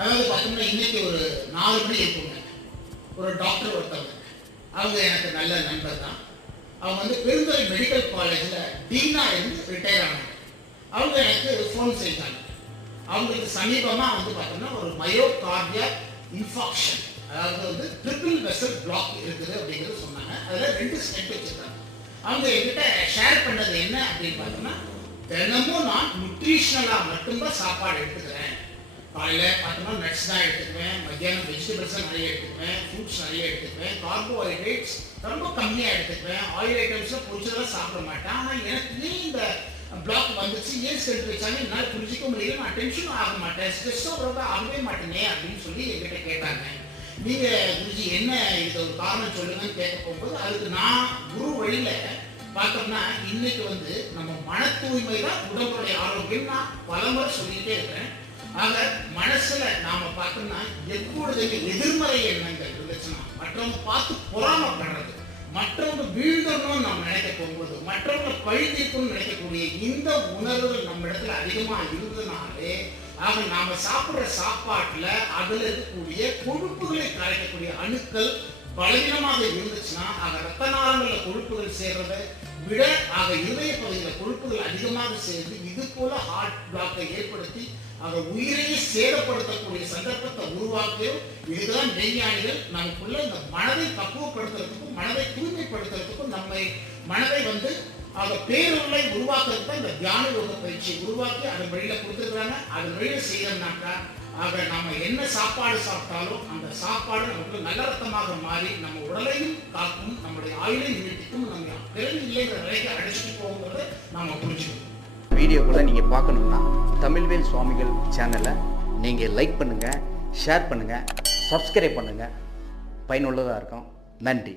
அதாவது பார்த்தோம்னா இன்னைக்கு ஒரு நாலு மணி இருக்குங்க. ஒரு டாக்டர் ஒருத்தவங்க. அவங்க எனக்கு நல்ல நண்பர் தான். அவங்க வந்து பெருந்துறை மெடிக்கல் காலேஜில் டீனா இருந்து ரிட்டையர் ஆனாங்க. அவங்க எனக்கு ஃபோன் செய்தாங்க. அவங்களுக்கு சமீபமாக வந்து பார்த்தோம்னா ஒரு மயோகார்டியா இன்ஃபாக்ஷன் அதாவது வந்து ட்ரிபிள் வெசல் பிளாக் இருக்குது அப்படிங்கிறது சொன்னாங்க. அதில் ரெண்டு ஸ்டெண்ட் வச்சுருக்காங்க. அவங்க என்கிட்ட ஷேர் பண்ணது என்ன அப்படின்னு பார்த்தோம்னா தினமும் நான் நியூட்ரிஷனலாக மட்டும்தான் சாப்பாடு எடுத்துக்கிறேன். காலையில் பார்த்தோம்னா நட்ஸ் தான் எடுத்துக்குவேன் மத்தியானம் வெஜிடபிள்ஸ் நிறைய எடுத்துக்குவேன் ஃப்ரூட்ஸ் நிறைய எடுத்துக்குவேன் கார்போஹைட்ரேட்ஸ் ரொம்ப கம்மியாக எடுத்துக்குவேன். ஆயில் ஐட்டம்ஸ்லாம் பிடிச்சதெல்லாம் சாப்பிட மாட்டேன். ஆனால் எனக்கு ஏன் இந்த பிளாக் வந்துச்சு ஏன் செலுத்து வச்சாங்க? என்னால் புரிஞ்சிக்க முடியல. நான் டென்ஷனும் ஆக மாட்டேன். ஸ்ட்ரெஸ்ஸும் ரொம்ப ஆகவே மாட்டேனே அப்படின்னு சொல்லி என்கிட்ட கேட்டாங்க. நீங்கள் குருஜி என்ன இது ஒரு காரணம் சொல்லுங்கன்னு கேட்க போகும்போது அதுக்கு நான் குரு வழியில் பார்த்தோம்னா இன்னைக்கு வந்து நம்ம மன தூய்மை தான் உடம்புடைய ஆரோக்கியம். நான் பலமுறை சொல்லிக்கிட்டே இருக்கிறேன். ஆக மனசுல நாம பார்த்தோம்னா எப்பொழுதுமே எதிர்மறை எண்ணங்கள் இருந்துச்சுன்னா மற்றவங்க பார்த்து பொறாமப்படுறது மற்றவங்க வீழ்ந்தணும்னு நாம் நினைக்க போகும்போது மற்றவங்க பழிதீர்க்கணும்னு நினைக்கக்கூடிய இந்த உணர்வுகள் நம்ம இடத்துல அதிகமா இருந்ததுனாலே ஆக நாம சாப்பிடுற சாப்பாட்டுல அதுல இருக்கக்கூடிய கொழுப்புகளை கரைக்கக்கூடிய அணுக்கள் பலவீனமாக இருந்துச்சுன்னா ஆக ரத்த நாளங்கள்ல கொழுப்புகள் சேர்றதை விட ஆக இருதய பகுதியில் கொழுப்புகள் அதிகமாக சேர்ந்து இது போல ஹார்ட் பிளாக்கை ஏற்படுத்தி ஆக உயிரையே சேதப்படுத்தக்கூடிய சந்தர்ப்பத்தை உருவாக்கியும் இதுதான் மெய்ஞானிகள். நமக்குள்ள இந்த மனதை பக்குவப்படுத்துறதுக்கும் மனதை தூய்மைப்படுத்துறதுக்கும் நம்மை மனதை வந்து அந்த பேருள்ளை உருவாக்குறதுக்கு தான் இந்த தியான யோக பயிற்சி உருவாக்கி அதன் வழியில கொடுத்துருக்குறாங்க. அதன் வழியில செய்யறோம்னாக்கா ஆக நம்ம என்ன சாப்பாடு சாப்பிட்டாலும் அந்த சாப்பாடு நமக்கு நல்ல ரத்தமாக மாறி நம்ம உடலையும் காக்கும் நம்முடைய ஆயுளையும் நீட்டிக்கும் நம்ம பிறகு இல்லைங்கிற நிலைக்கு அடிச்சுட்டு போகுங்கிறத நம்ம புரிஞ்சுக்கணும். வீடியோக்குள்ளே நீங்கள் பார்க்கணும்னா தமிழ்வேல் சுவாமிகள் சேனலை நீங்கள் லைக் பண்ணுங்கள் ஷேர் பண்ணுங்கள் சப்ஸ்கிரைப் பண்ணுங்கள் பயனுள்ளதாக இருக்கும். நன்றி.